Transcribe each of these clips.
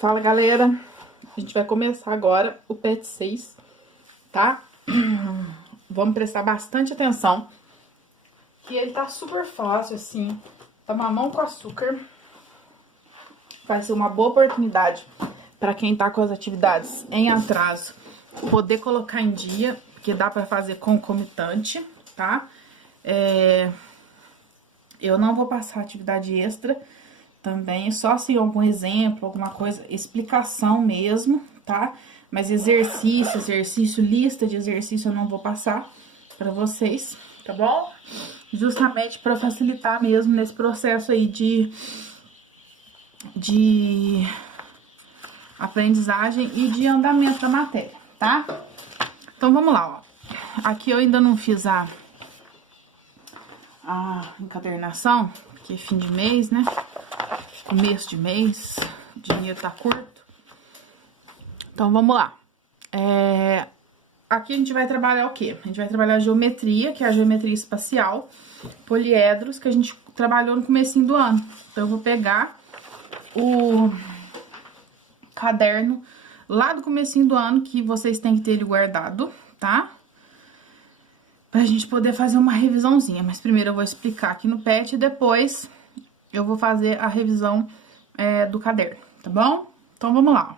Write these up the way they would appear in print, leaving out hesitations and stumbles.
Fala, galera. A gente vai começar agora o PET 6, tá? Vamos prestar bastante atenção, que ele tá super fácil, assim. Tá mamão com açúcar. Vai ser uma boa oportunidade pra quem tá com as atividades em atraso poder colocar em dia, porque dá pra fazer concomitante, tá? Eu não vou passar atividade extra também, só se algum exemplo, alguma coisa, explicação mesmo, tá? Mas exercício, lista de exercício eu não vou passar pra vocês, tá bom? Justamente pra facilitar mesmo nesse processo aí de aprendizagem e de andamento da matéria, tá? Então, vamos lá, ó. Aqui eu ainda não fiz a encadernação, porque é fim de mês, né? Começo de mês, o dinheiro tá curto. Então, vamos lá. Aqui a gente vai trabalhar o quê? A gente vai trabalhar geometria, que é a geometria espacial, poliedros, que a gente trabalhou no comecinho do ano. Então, eu vou pegar o caderno lá do comecinho do ano, que vocês têm que ter ele guardado, tá? Pra gente poder fazer uma revisãozinha. Mas primeiro eu vou explicar aqui no PET e depois eu vou fazer a revisão do caderno, tá bom? Então, vamos lá.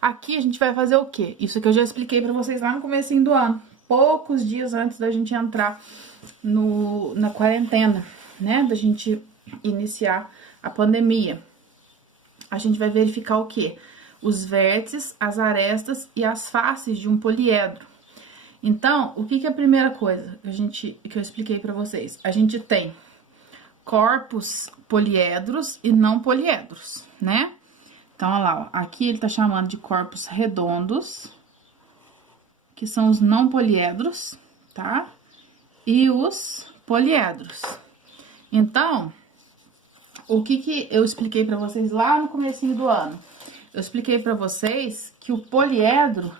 Aqui a gente vai fazer o quê? Isso que eu já expliquei pra vocês lá no comecinho do ano. Poucos dias antes da gente entrar na quarentena, né? Da gente iniciar a pandemia. A gente vai verificar o quê? Os vértices, as arestas e as faces de um poliedro. Então, o que é a primeira coisa que eu expliquei pra vocês? A gente tem corpos poliedros e não poliedros, né? Então, olha lá, ó, aqui ele tá chamando de corpos redondos, que são os não poliedros, tá? E os poliedros. Então, o que eu expliquei pra vocês lá no comecinho do ano? Eu expliquei pra vocês que o poliedro,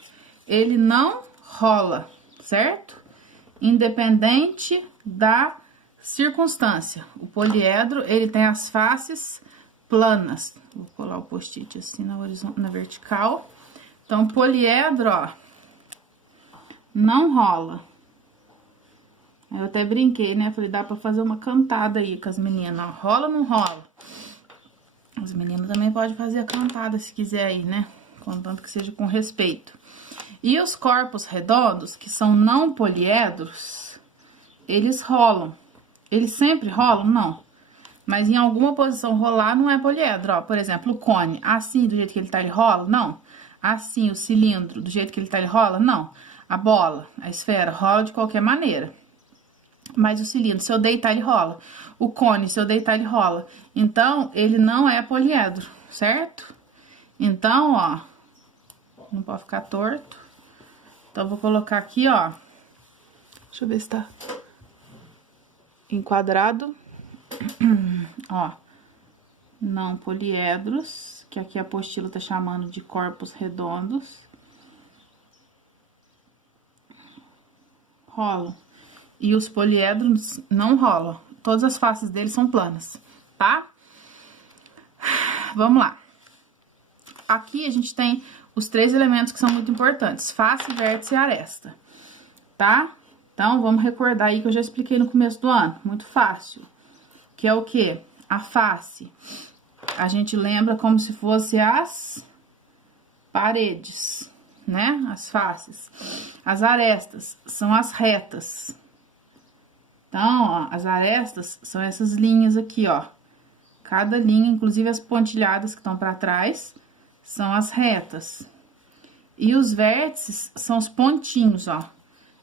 ele não rola, certo? Independente da circunstância. O poliedro, ele tem as faces planas. Vou colar o post-it assim na vertical. Então, poliedro, ó, não rola. Eu até brinquei, né? Falei, dá pra fazer uma cantada aí com as meninas, ó. Rola ou não rola? Os meninos também podem fazer a cantada se quiser aí, né? Contanto que seja com respeito. E os corpos redondos, que são não poliedros, eles rolam. Eles sempre rolam? Não. Mas em alguma posição rolar não é poliedro, ó. Por exemplo, o cone, assim, do jeito que ele tá, ele rola? Não. Assim, o cilindro, do jeito que ele tá, ele rola? Não. A bola, a esfera, rola de qualquer maneira. Mas o cilindro, se eu deitar, ele rola. O cone, se eu deitar, ele rola. Então, ele não é poliedro, certo? Então, ó, não pode ficar torto. Então, eu vou colocar aqui, ó. Deixa eu ver se tá enquadrado. Ó, não poliedros, que aqui a apostila tá chamando de corpos redondos. Rolam. E os poliedros não rolam. Todas as faces deles são planas, tá? Vamos lá. Aqui a gente tem os três elementos que são muito importantes: face, vértice e aresta, tá? Então, vamos recordar aí que eu já expliquei no começo do ano. Muito fácil. Que é o quê? A face. A gente lembra como se fosse as paredes, né? As faces. As arestas são as retas. Então, ó, as arestas são essas linhas aqui, ó. Cada linha, inclusive as pontilhadas que estão pra trás, são as retas. E os vértices são os pontinhos, ó.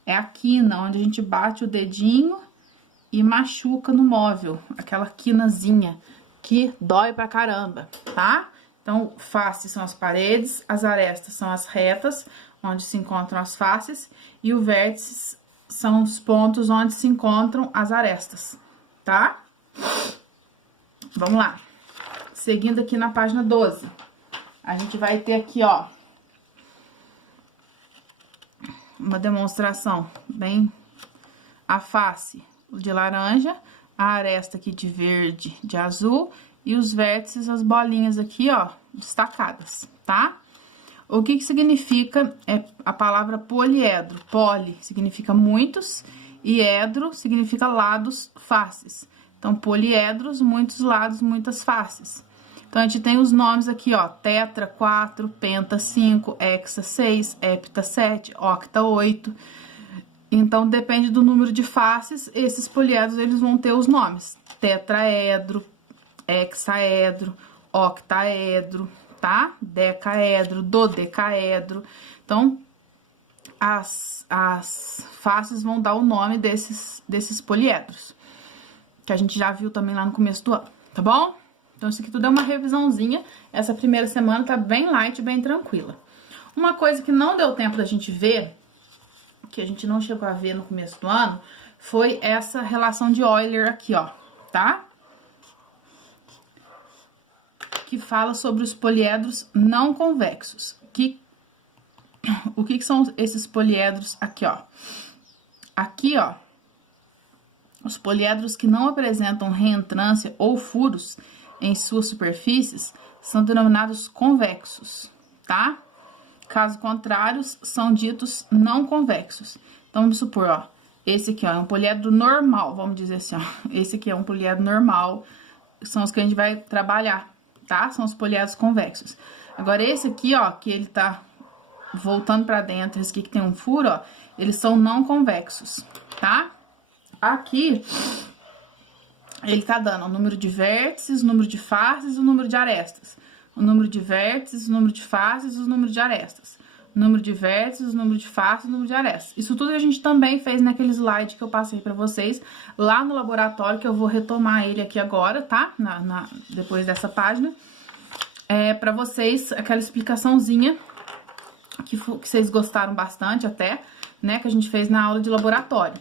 É a quina, onde a gente bate o dedinho e machuca no móvel. Aquela quinazinha que dói pra caramba, tá? Então, faces são as paredes, as arestas são as retas, onde se encontram as faces, e o vértice são os pontos onde se encontram as arestas, tá? Vamos lá. Seguindo aqui na página 12. A gente vai ter aqui, ó, uma demonstração bem... A face de laranja, a aresta aqui de verde, de azul, e os vértices, as bolinhas aqui, ó, destacadas, tá? O que significa a palavra poliedro? Poli significa muitos e edro significa lados, faces. Então, poliedros, muitos lados, muitas faces. Então, a gente tem os nomes aqui, ó, tetra, 4, penta, 5, hexa, 6, hepta, 7, octa, 8. Então, depende do número de faces, esses poliedros, eles vão ter os nomes. Tetraedro, hexaedro, octaedro, tá? Decaedro, dodecaedro. Então, as faces vão dar o nome desses poliedros, que a gente já viu também lá no começo do ano, tá bom? Então, isso aqui tudo é uma revisãozinha. Essa primeira semana tá bem light, bem tranquila. Uma coisa que não deu tempo da gente ver, que a gente não chegou a ver no começo do ano, foi essa relação de Euler aqui, ó, tá? Que fala sobre os poliedros não convexos. O que são esses poliedros aqui, ó? Aqui, ó, os poliedros que não apresentam reentrância ou furos em suas superfícies são denominados convexos, tá? Caso contrários, são ditos não convexos. Então, vamos supor, ó, esse aqui, ó, é um poliedro normal, vamos dizer assim, ó. Esse aqui é um poliedro normal, são os que a gente vai trabalhar, tá? São os poliedros convexos. Agora, esse aqui, ó, que ele tá voltando pra dentro, esse aqui que tem um furo, ó, eles são não convexos, tá? Aqui, ele tá dando o número de vértices, o número de faces e o número de arestas. O número de vértices, o número de faces e o número de arestas. O número de vértices, o número de faces e o número de arestas. Isso tudo a gente também fez naquele slide que eu passei pra vocês lá no laboratório, que eu vou retomar ele aqui agora, tá? Depois dessa página. Pra vocês, aquela explicaçãozinha que vocês gostaram bastante até, né? Que a gente fez na aula de laboratório.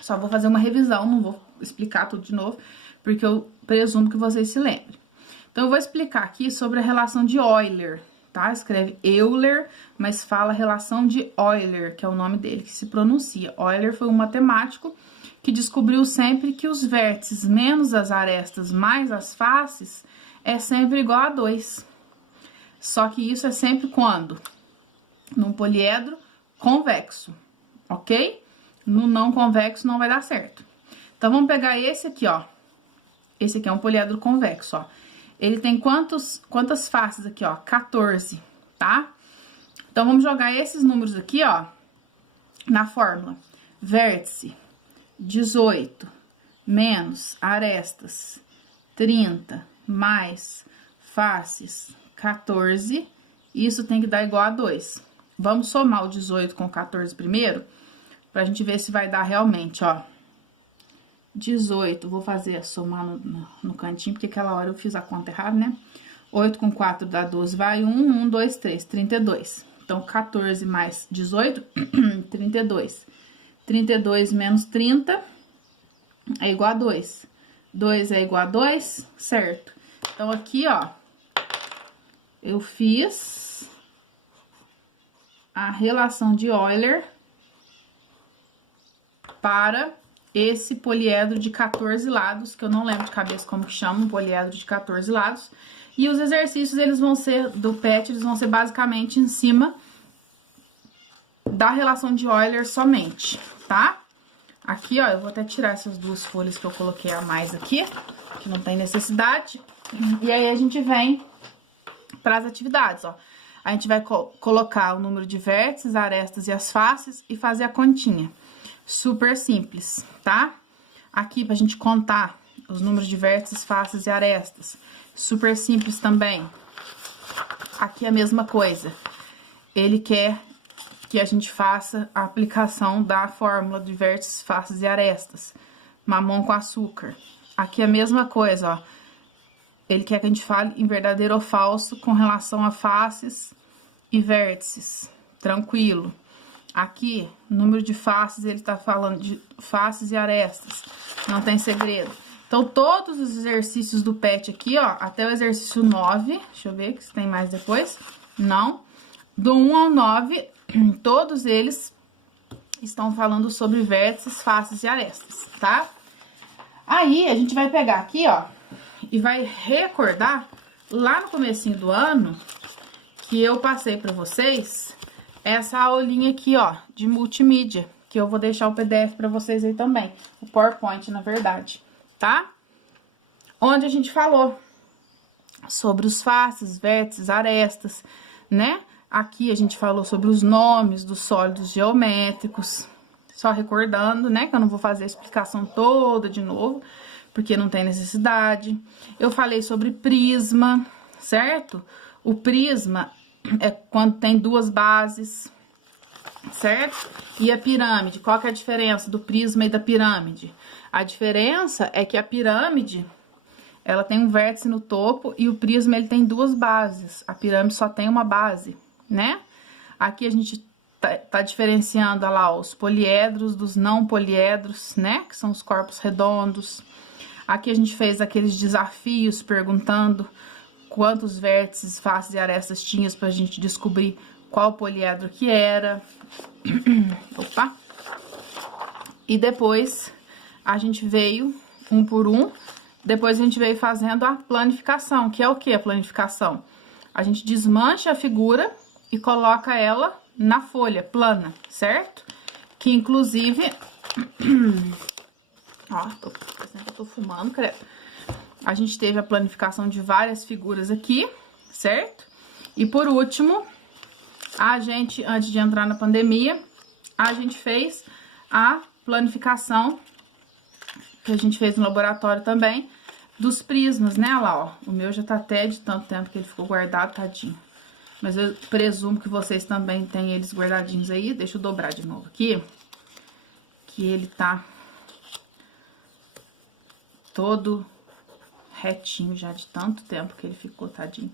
Só vou fazer uma revisão, não vou explicar tudo de novo, porque eu presumo que vocês se lembrem. Então, eu vou explicar aqui sobre a relação de Euler, tá? Escreve Euler, mas fala relação de Euler, que é o nome dele, que se pronuncia. Euler foi um matemático que descobriu sempre que os vértices menos as arestas mais as faces é sempre igual a 2. Só que isso é sempre quando? Num poliedro convexo, ok? No não convexo não vai dar certo. Então, vamos pegar esse aqui, ó. Esse aqui é um poliedro convexo, ó. Ele tem quantas faces aqui, ó? 14, tá? Então, vamos jogar esses números aqui, ó, na fórmula. Vértice, 18, menos arestas, 30, mais faces, 14. Isso tem que dar igual a 2. Vamos somar o 18 com o 14 primeiro, pra gente ver se vai dar realmente, ó. 18, vou fazer somar no cantinho, porque aquela hora eu fiz a conta errada, né? 8 com 4 dá 12, vai 1, 2, 3, 32. Então, 14 mais 18, 32. 32 menos 30 é igual a 2. 2 é igual a 2, certo? Então, aqui, ó, eu fiz a relação de Euler para esse poliedro de 14 lados, que eu não lembro de cabeça como que chama, um poliedro de 14 lados. E os exercícios, eles vão ser, do PET, eles vão ser basicamente em cima da relação de Euler somente, tá? Aqui, ó, eu vou até tirar essas duas folhas que eu coloquei a mais aqui, que não tem necessidade. E aí, a gente vem para as atividades, ó. A gente vai colocar o número de vértices, arestas e as faces e fazer a continha. Super simples, tá? Aqui, pra gente contar os números de vértices, faces e arestas. Super simples também. Aqui a mesma coisa. Ele quer que a gente faça a aplicação da fórmula de vértices, faces e arestas. Mamão com açúcar. Aqui a mesma coisa, ó. Ele quer que a gente fale em verdadeiro ou falso com relação a faces e vértices. Tranquilo. Aqui, número de faces, ele tá falando de faces e arestas. Não tem segredo. Então, todos os exercícios do PET aqui, ó, até o exercício 9, deixa eu ver se tem mais depois. Não. Do 1 ao 9, todos eles estão falando sobre vértices, faces e arestas, tá? Aí, a gente vai pegar aqui, ó, e vai recordar lá no comecinho do ano, que eu passei pra vocês essa aulinha aqui, ó, de multimídia, que eu vou deixar o PDF pra vocês aí também, o PowerPoint, na verdade, tá? Onde a gente falou sobre os faces, vértices, arestas, né? Aqui a gente falou sobre os nomes dos sólidos geométricos, só recordando, né, que eu não vou fazer a explicação toda de novo, porque não tem necessidade. Eu falei sobre prisma, certo? O prisma é quando tem duas bases, certo? E a pirâmide, qual que é a diferença do prisma e da pirâmide? A diferença é que a pirâmide, ela tem um vértice no topo e o prisma, ele tem duas bases. A pirâmide só tem uma base, né? Aqui a gente tá diferenciando, olha lá, os poliedros dos não poliedros, né? Que são os corpos redondos. Aqui a gente fez aqueles desafios perguntando quantos vértices, faces e arestas tinham pra gente descobrir qual poliedro que era. Opa! E depois a gente veio um por um, depois a gente veio fazendo a planificação, que é o que a planificação? A gente desmancha a figura e coloca ela na folha plana, certo? Que inclusive... Ó, eu tô fumando, credo. A gente teve a planificação de várias figuras aqui, certo? E por último, a gente, antes de entrar na pandemia, a gente fez a planificação, que a gente fez no laboratório também, dos prismas, né? Olha lá, ó. O meu já tá até de tanto tempo que ele ficou guardado, tadinho. Mas eu presumo que vocês também têm eles guardadinhos aí. Deixa eu dobrar de novo aqui. Que ele tá todo retinho já de tanto tempo que ele ficou, tadinho.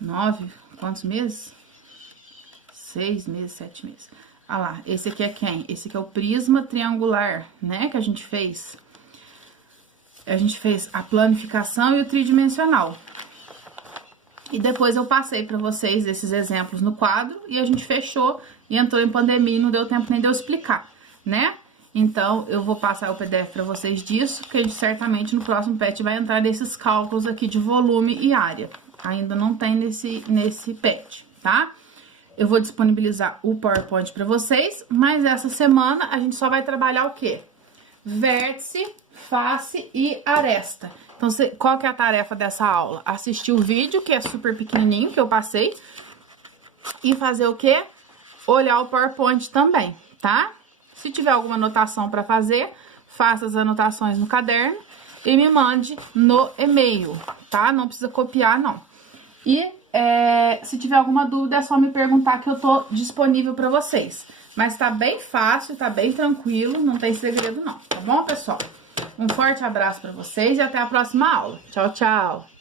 9, quantos meses? 6 meses, 7 meses. Ah lá, esse aqui é quem? Esse aqui é o prisma triangular, né? Que a gente fez. A gente fez a planificação e o tridimensional. E depois eu passei pra vocês esses exemplos no quadro e a gente fechou e entrou em pandemia e não deu tempo nem de eu explicar, né? Então, eu vou passar o PDF pra vocês disso, porque a gente certamente no próximo PET vai entrar nesses cálculos aqui de volume e área. Ainda não tem nesse PET, tá? Eu vou disponibilizar o PowerPoint pra vocês, mas essa semana a gente só vai trabalhar o quê? Vértice, face e aresta. Então, qual que é a tarefa dessa aula? Assistir o vídeo, que é super pequenininho, que eu passei, e fazer o quê? Olhar o PowerPoint também, tá? Se tiver alguma anotação para fazer, faça as anotações no caderno e me mande no e-mail, tá? Não precisa copiar, não. E se tiver alguma dúvida, é só me perguntar que eu tô disponível para vocês. Mas tá bem fácil, tá bem tranquilo, não tem segredo não, tá bom, pessoal? Um forte abraço para vocês e até a próxima aula. Tchau, tchau!